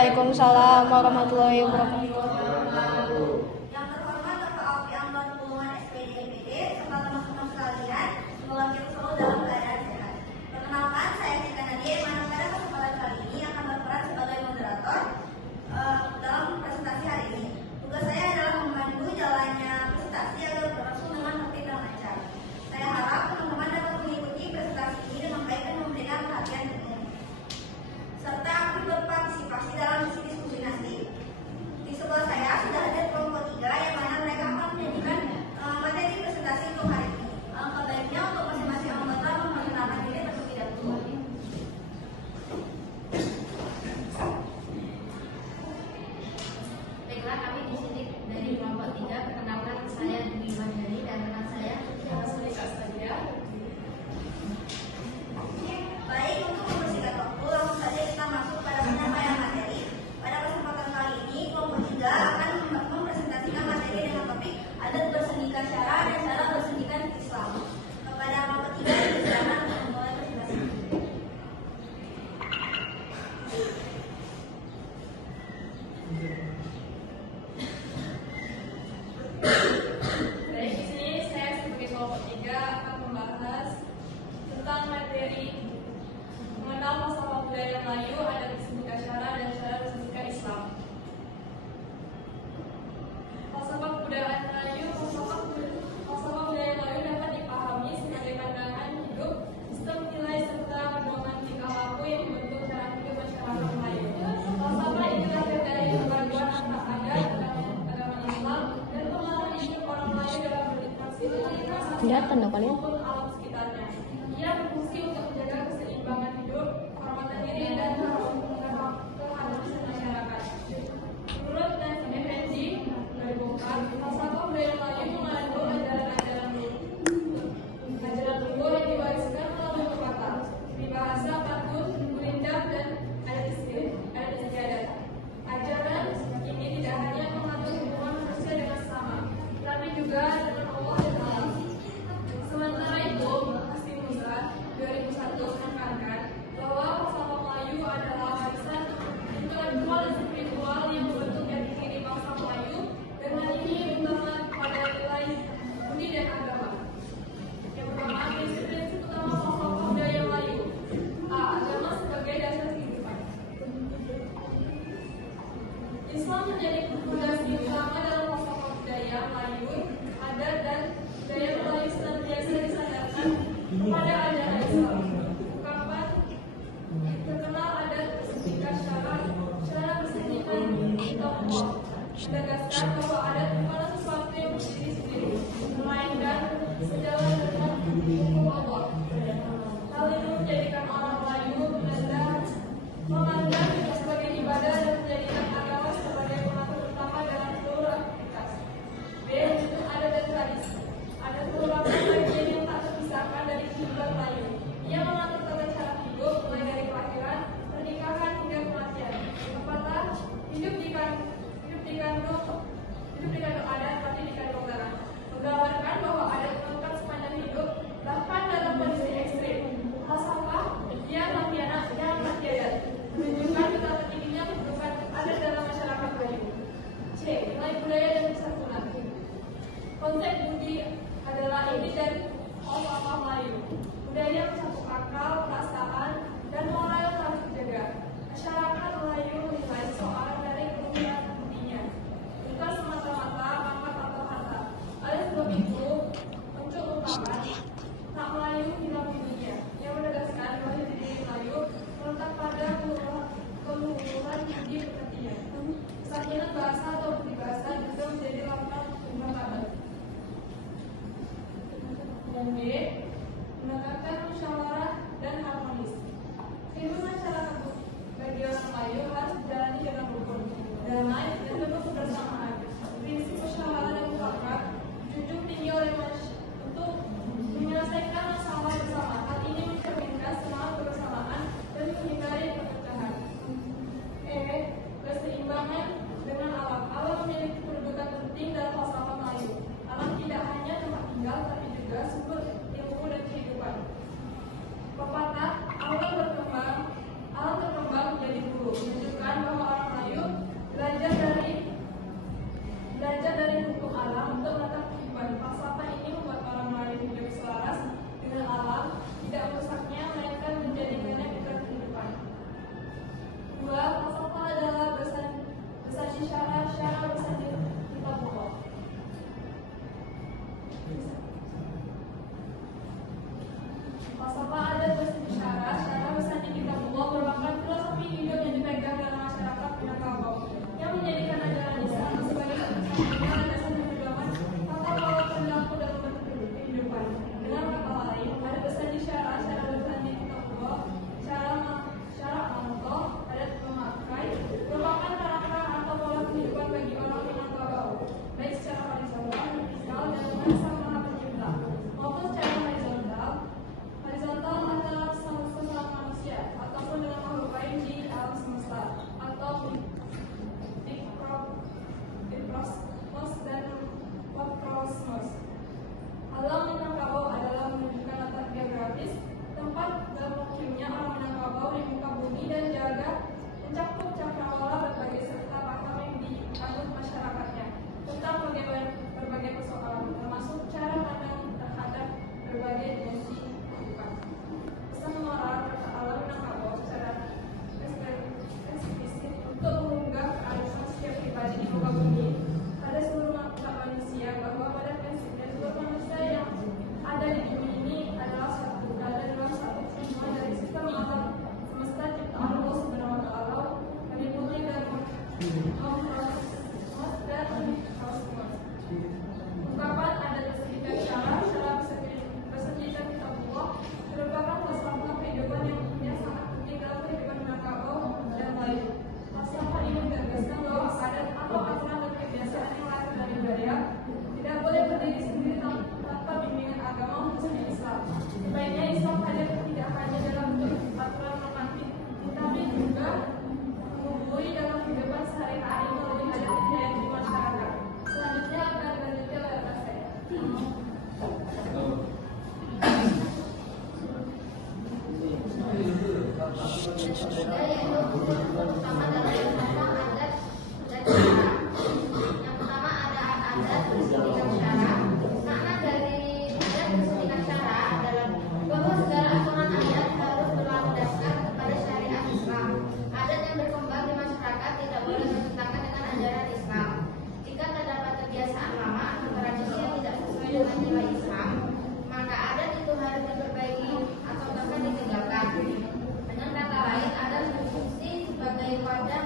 Waalaikumsalam warahmatullahi wabarakatuh. Yang terhormat Bapak Alfi Anwar Pulungan SPD MPD serta teman-teman sekalian, semoga kita selalu dalam keadaan sehat. Perkenalkan, saya Tika Nadia yang mana pada kesempatan kali ini akan berperan sebagai moderator dalam presentasi hari ini. Tugas saya adalah membantu jalannya presentasi agar berlangsung dengan tertib dan lancar. Saya harap teman-teman dapat mengikuti presentasi ini dengan baik dan memberikan perhatian penuh, serta aktif berpartisipasi dalam diskusi nanti. Di sebelah saya sudah ada kelompok 3 yang mana mereka akan menyajikan materi presentasi untuk hari ini. Alangkah baiknya untuk masing-masing anggota memperkenalkan diri terlebih dahulu. Baiklah, kami di sini dari kelompok 3. Perkenalkan, saya Dwi Wandani dan rekan saya Sulika Sadia. Baik, untuk membersihkan waktu, langsung saja kita masuk pada penyampaian materi. Pada kesempatan kali ini, kelompok 3 akan mempresentasikan materi dengan topik adat bersendika syara dan cara bersendika di Islam. Kepada kelompok 3, silakan untuk memulai presentasi. Baik, di sini saya sebagai kelompok 3 akan membahas tentang materi mengenal falsafah budaya Melayu, adat bersendika syara dan cara bersendika Islam. Falsafah budaya Melayu, falsafah budaya Melayu dapat dipahami sebagai pandangan hidup, sistem nilai serta pedoman tingkah laku yang membentuk cara hidup masyarakat Melayu. Falsafah ini lahir dari keraguan atas adat agama Islam dan pengalaman hidup orang Melayu dalam berinteraksi Kelihatan dong kalian? maupun alam sekitarnya. Ia berfungsi untuk menjaga keseimbangan hidup, kehormatan diri, dan keharmonisan masyarakat. Menurut Nancy Effendi, 2004, falsafah budaya Melayu mengandung ajaran-ajaran luhur yang diwariskan melalui pepatah, peribahasa, pantun, gurindam, dan adat istiadat. Ajaran ini tidak hanya mengatur hubungan manusia dengan sesama, tetapi juga dengan Allah dan alam. Sementara Falsafah adat bersih syara, syara bersandi kitabullah merupakan filosofi hidup yang dipegang dalam masyarakat Minangkabau yang menjadikan ajaran Islam sebagai satu-satunya dasar pedoman tata kelola perilaku dalam kehidupan. Dengan kata lain, adat bersandi syara, syara bersandi kitabullah, syara mantoh, adat memakai merupakan karakter atau pola kehidupan bagi orang Minangkabau, baik secara horizontal, vertikal, dan dengan sama pencipta, maupun secara horizontal adalah sesama manusia ataupun dengan makhluk lain di alam semesta atau mikrokosmos dan makrokosmos. Alam Minangkabau adalah menunjukkan letak geografis tempat bermukimnya orang Minangkabau di muka bumi dan jaga mencakup cakrawala berbagai serta faktor yang dianut masyarakatnya tentang berbagai persoalan termasuk cara pandang terhadap berbagai dimensi kehidupan. Pesan moral kata alam Minangkabau secara spesifik untuk mengunggah kearifan setiap pribadi di muka bumi pada seluruh umat manusia, bahwa pada prinsipnya seluruh manusia yang ada di bumi ini adalah ada dalam satu semua dari sistem alam semesta ciptaan Allah Subhanahu wa Ta'ala, meliputi dan kosmos dan kosmos. Ungkapan adat bersendirian syara, syara bersendirian kitabullah merupakan falsafah kehidupan yang punya sangat penting dalam kehidupan Minangkabau dan lain. Falsafah ini menegaskan bahwa adat atau aturan dan kebiasaan yang lahir dari budaya tidak boleh berdiri sendiri tanpa bimbingan agama khususnya Islam. Sebaiknya Islam hadir tidak hanya dalam bentuk aturan normatif, tetapi juga mengumpuli dalam kehidupan sehari-hari melalui adat budaya di masyarakat. Selanjutnya akan dilanjutkan oleh rekan saya. Yaitu pertama adalah yang pertama adat dan syara. Yang pertama ada adat bersendirian syara. Makna dari adat bersendirian syara adalah bahwa segala aturan adat harus berlandaskan kepada syariat Islam. Adat yang berkembang di masyarakat tidak boleh bertentangan dengan ajaran Islam. Jika terdapat kebiasaan lama atau tradisi yang tidak sesuai dengan nilai Islam, maka adat itu harus diperbaiki atau bahkan ditinggalkan. Dengan kata lain, adat berfungsi sebagai wadah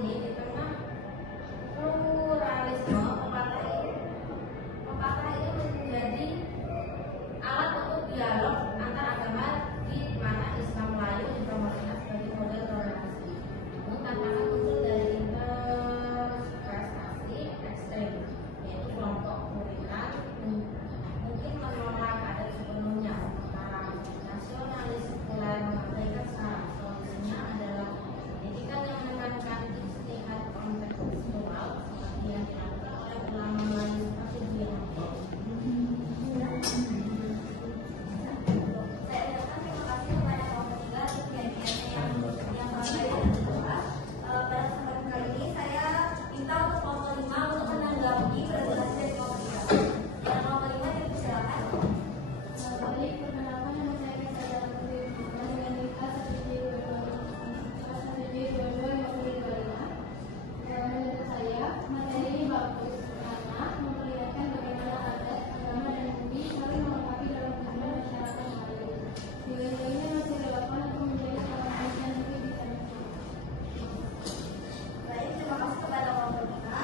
ini di tengah pluralisme pepatah ini menjadi alat untuk dialog antar agama di mana Islam Melayu dipromosikan sebagai model toleransi. Namun tantangan muncul dari interpretasi ekstrem, yaitu kelompok puritan mungkin menolak adat sepenuhnya. Para nasionalis sekuler mengabaikan syarat. Solusinya adalah pendidikan yang menekankan ijtihad kontekstual seperti yang dilakukan oleh ulama Melayu seperti Buya. Saya ucapkan terima kasih kepada kaum ketiga atas kehadirannya yang baik dan jelas. Pada kesempatan kali ini saya minta untuk kelompok 5 untuk menanggapi presentasi dari kelompok 3. Yang kelompok 5 dipersilakan. Baik, perkenalkan nama saya Kesa Putri dengan nikah 1J22 Menurut saya, materi ini bagus karena memperlihatkan bagaimana adat, agama, dan budi saling melengkapi dalam kehidupan masyarakat Melayu. Nilai-nilainya masih relevan untuk menjadi seorang insan di kehidupan. Baik, terima kasih kepada kelompok 5.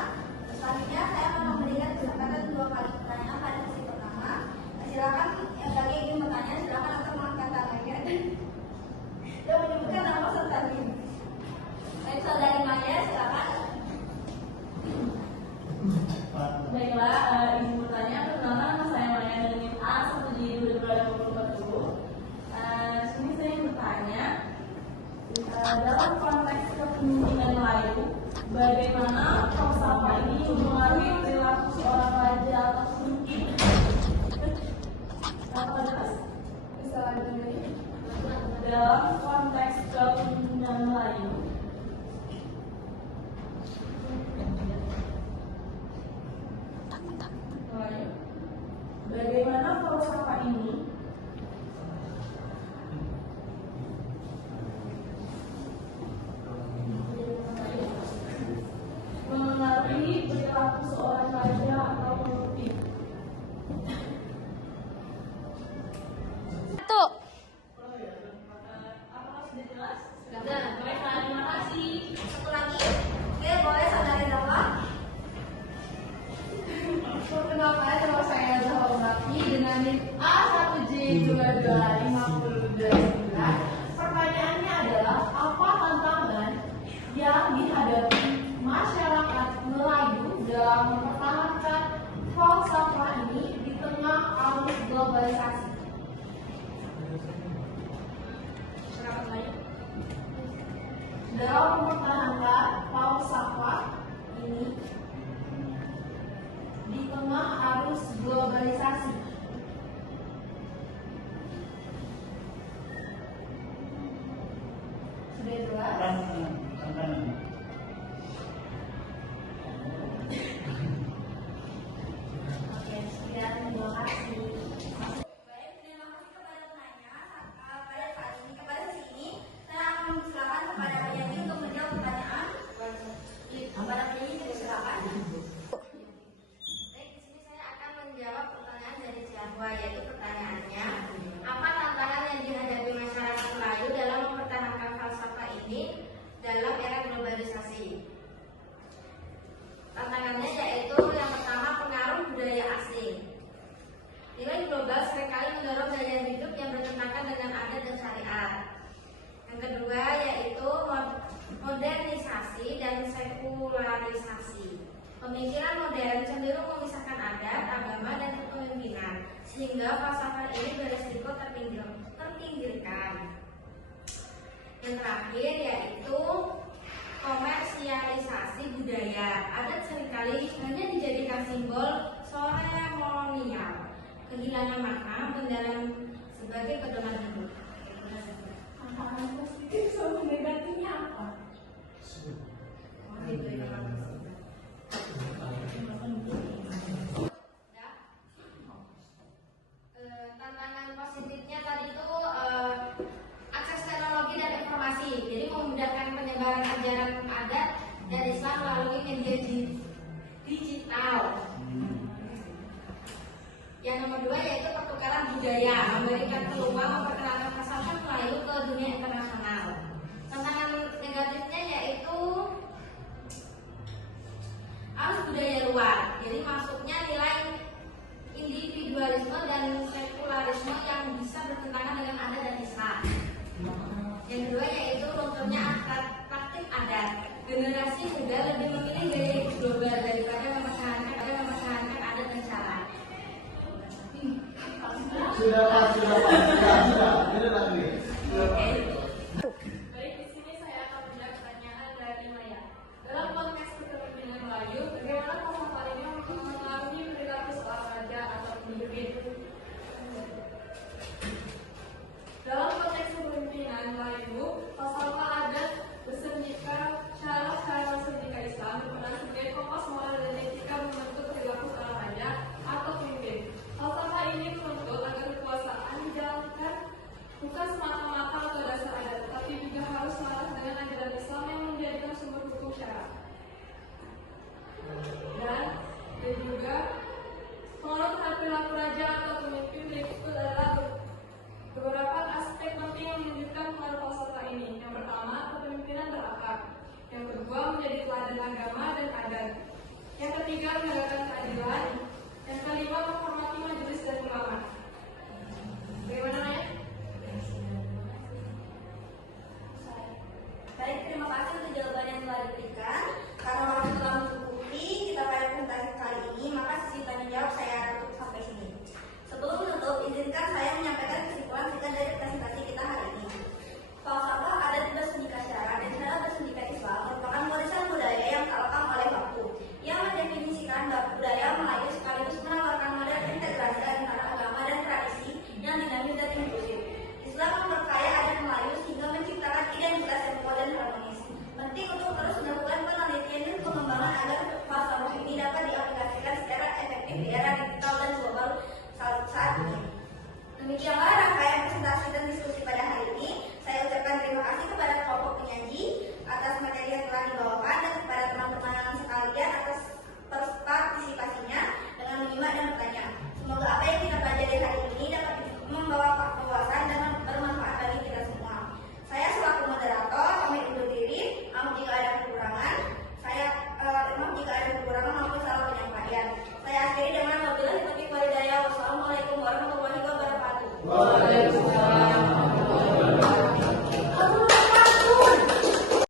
Selanjutnya saya akan memberikan kesempatan 2 kali pertanyaan pada sesi pertama. Silakan bagi yang ingin bertanya, silakan atau mengangkat tangannya dan menyebutkan nama serta NIM. Baik, saudari Maya, silakan. Baiklah, izin bertanya. Pertama, nama saya Maya dari NIM A 1J22 di sini saya ingin bertanya, dalam konteks kepemimpinan Melayu, bagaimana falsafah ini mempengaruhi perilaku seorang raja atau pemimpin? Apa jelas? Bisa lagi? Dalam konteks kepemimpinan Melayu, bagaimana falsafah ini memengaruhi perilaku seorang raja atau pemimpin? Satu. Apakah sudah jelas? Sudah. Baiklah, terima kasih. Satu lagi. Oke, boleh saudari Zahra. Perkenalkan, nama saya Zahra Rafi dengan NIM A1J22 Pertanyaannya adalah, apa tantangan yang dihadapi masyarakat Melayu dalam mempertahankan falsafah ini di tengah arus globalisasi? Dalam mempertahankan falsafah ini di tengah arus globalisasi. Sudah jelas? Oke, sekian, terima kasih. Baik, terima kasih kepada penanya. Pada saat ini, kepada sesi ini, saya akan mempersilakan kepada Pak Yati untuk menjawab pertanyaan. Kepada penyanyi, silakan. Baik, di sini saya akan menjawab pertanyaan dari Ciahwa, yaitu pertanyaannya, apa tantangan yang dihadapi masyarakat Melayu dalam mempertahankan falsafah ini dalam era globalisasi? Tantangannya yaitu yang pertama, pengaruh budaya asing. Nilai global seringkali mendorong gaya hidup yang bertentangan dengan adat dan syariat. Yang kedua yaitu modernisasi dan sekularisasi. Pemikiran modern cenderung memisahkan adat, agama, dan kepemimpinan, sehingga falsafah ini beresiko terpinggirkan. Yang terakhir yaitu komersialisasi budaya. Adat seringkali hanya dijadikan simbol seremonial, kehilangan makna beneran sebagai pedoman hidup. Tantangan positif sama negatifnya apa? Gitu ya. Tantangan positifnya tadi itu akses teknologi dan informasi, jadi memudahkan penyebaran ajaran adat dan Islam melalui media digital. Yang nomor 2 yaitu pertukaran budaya, memberikan peluang memperkenalkan falsafah Melayu ke dunia internasional. Tantangan negatifnya yaitu Generasi muda lebih memilih gaya hidup global daripada mempertahankan adat dan cara. Sudah Pak, sudah. Ini lagi. Baik, di sini saya akan menjawab pertanyaan dari Maya. Dalam konteks kepemimpinan Melayu, bagaimana falsafah ini mempengaruhi perilaku seorang raja atau pemimpin? Dalam konteks kepemimpinan Melayu, falsafah adat bersendika, syarat-syarat sendika Islam berperan sebagai kompas moral dan etika membentuk perilaku seorang raja atau pemimpin. Falsafah ini menuntut agar kekuasaan dijalankan bukan semata-mata atau dasar adat, tetapi juga harus selaras dengan ajaran Islam yang menjadikan sumber hukum syara. Dan juga pengaruh terhadap perilaku raja atau pemimpin berikut adalah beberapa aspek penting yang menunjukkan pengaruh falsafah ini. Yang pertama, kepemimpinan berakhlak. Yang kedua, menjadi teladan agama dan adat. Yang ketiga, menegakkan keadilan. Yang kelima, menghormati majelis dan ulama.